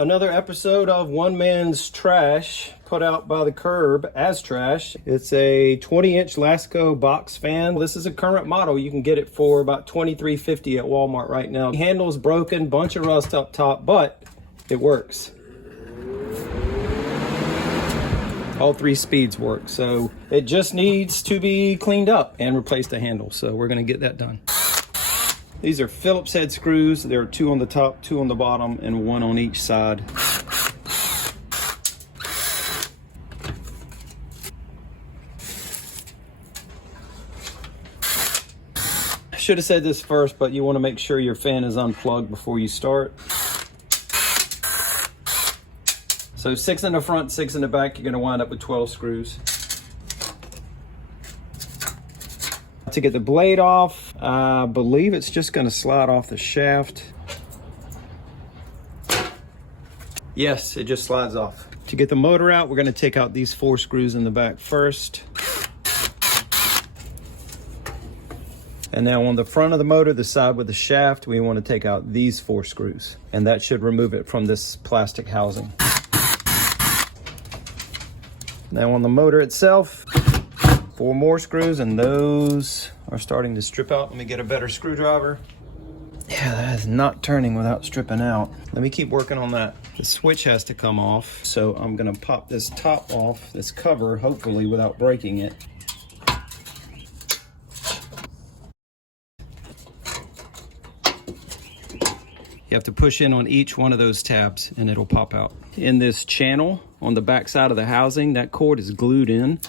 Another episode of One Man's Trash put out by the curb as trash. It's a 20-inch Lasko box fan. This is a current model. You can get it for about $23.50 at Walmart right now. The handle's broken, bunch of rust up top, but it works. All 3 speeds work, so it just needs to be cleaned up and replace the handle. So we're gonna get that done. These are Phillips head screws. There are 2 on the top, 2 on the bottom, and 1 on each side. I should have said this first, but you want to make sure your fan is unplugged before you start. So 6 in the front, 6 in the back, you're going to wind up with 12 screws. To get the blade off, I believe it's just going to slide off the shaft. Yes, it just slides off. To get the motor out, we're going to take out these 4 screws in the back first. And now on the front of the motor, the side with the shaft, we want to take out these 4 screws. And that should remove it from this plastic housing. Now on the motor itself, 4 more screws, and those are starting to strip out. Let me get a better screwdriver. Yeah, that is not turning without stripping out. Let me keep working on that. The switch has to come off, so I'm gonna pop this top off, this cover, hopefully without breaking it. You have to push in on each one of those tabs and it'll pop out. In this channel on the back side of the housing, that cord is glued in.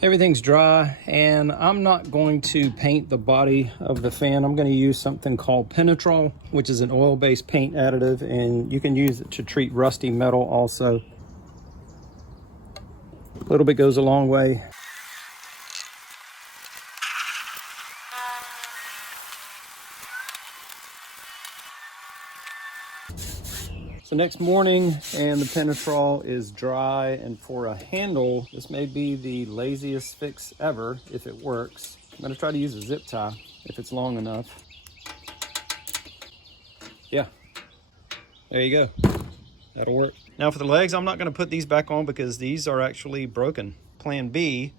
Everything's dry, and I'm not going to paint the body of the fan. I'm going to use something called Penetrol, which is an oil-based paint additive, and you can use it to treat rusty metal also. A little bit goes a long way. So next morning, and the Penetrol is dry, and for a handle, this may be the laziest fix ever if it works. I'm gonna try to use a zip tie if it's long enough. Yeah, there you go, that'll work. Now for the legs, I'm not gonna put these back on because these are actually broken. Plan B.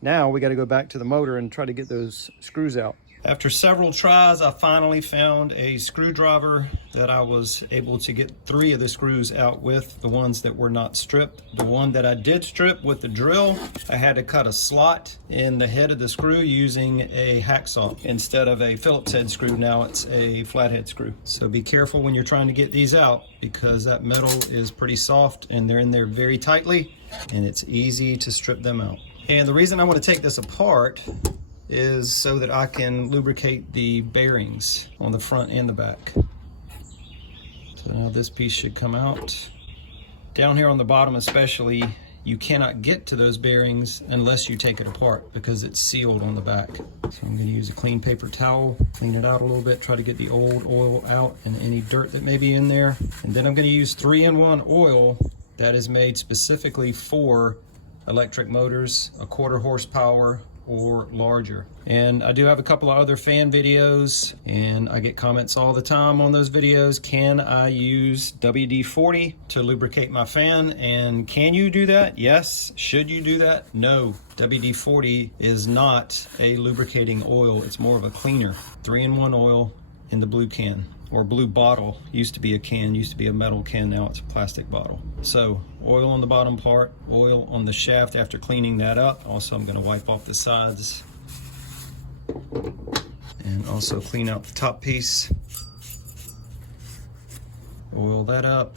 Now we gotta go back to the motor and try to get those screws out. After several tries, I finally found a screwdriver that I was able to get 3 of the screws out with, the ones that were not stripped. The one that I did strip with the drill, I had to cut a slot in the head of the screw using a hacksaw. Instead of a Phillips head screw, now it's a flathead screw. So be careful when you're trying to get these out because that metal is pretty soft and they're in there very tightly and it's easy to strip them out. And the reason I want to take this apart is so that I can lubricate the bearings on the front and the back. So now this piece should come out. Down here on the bottom especially, you cannot get to those bearings unless you take it apart because it's sealed on the back. So I'm going to use a clean paper towel, clean it out a little bit, try to get the old oil out and any dirt that may be in there. And then I'm going to use 3-in-1 oil that is made specifically for electric motors, a 1/4 horsepower or larger. And I do have a couple of other fan videos and I get comments all the time on those videos. Can I use WD-40 to lubricate my fan? And can you do that? Yes. Should you do that? No. WD-40 is not a lubricating oil. It's more of a cleaner. 3-in-1 oil in the blue can or blue bottle. Used to be a can, used to be a metal can, now it's a plastic bottle. So oil on the bottom part, oil on the shaft after cleaning that up. Also, I'm gonna wipe off the sides and also clean out the top piece. Oil that up,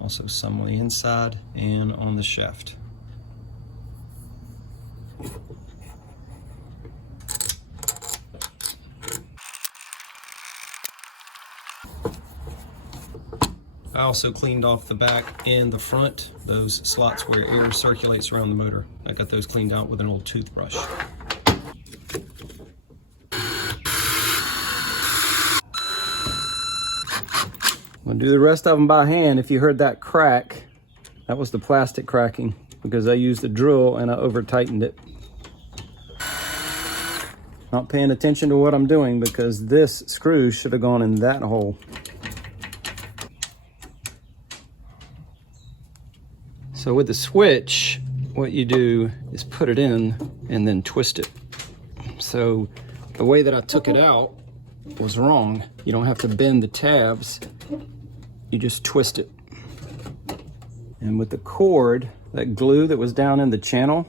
also some on the inside and on the shaft. I also cleaned off the back and the front, those slots where air circulates around the motor. I got those cleaned out with an old toothbrush. I'm gonna do the rest of them by hand. If you heard that crack, that was the plastic cracking because I used a drill and I over tightened it. Not paying attention to what I'm doing because this screw should have gone in that hole. So with the switch, what you do is put it in and then twist it. So the way that I took it out was wrong. You don't have to bend the tabs, you just twist it. And with the cord, that glue that was down in the channel,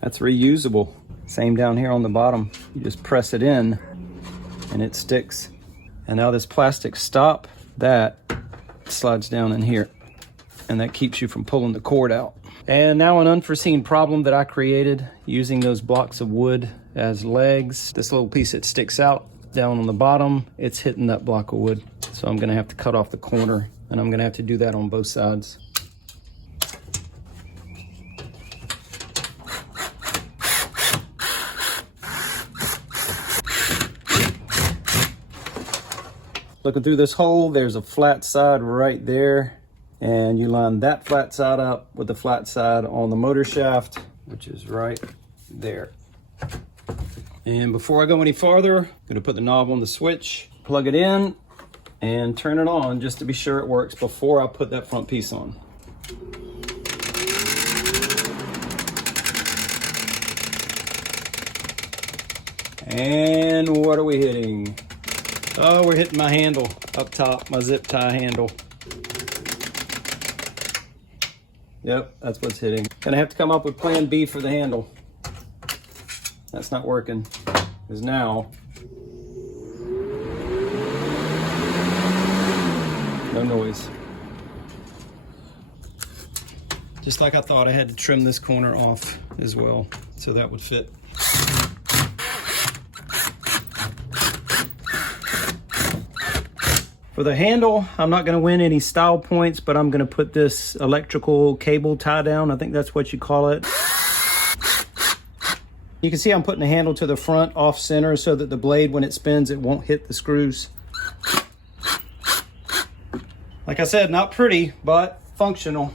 that's reusable. Same down here on the bottom. You just press it in and it sticks. And now this plastic stop, that slides down in here. And that keeps you from pulling the cord out. And now an unforeseen problem that I created using those blocks of wood as legs. This little piece that sticks out down on the bottom, it's hitting that block of wood. So I'm gonna have to cut off the corner, and I'm gonna have to do that on both sides. Looking through this hole, there's a flat side right there. And you line that flat side up with the flat side on the motor shaft, which is right there. And before I go any farther, I'm gonna put the knob on the switch, plug it in, and turn it on just to be sure it works before I put that front piece on. And what are we hitting? Oh, we're hitting my handle up top, my zip tie handle. Yep, that's what's hitting. Gonna have to come up with plan B for the handle. That's not working, because now, no noise. Just like I thought, I had to trim this corner off as well, so that would fit. For the handle, I'm not gonna win any style points, but I'm gonna put this electrical cable tie down. I think that's what you call it. You can see I'm putting the handle to the front off center so that the blade, when it spins, it won't hit the screws. Like I said, not pretty, but functional.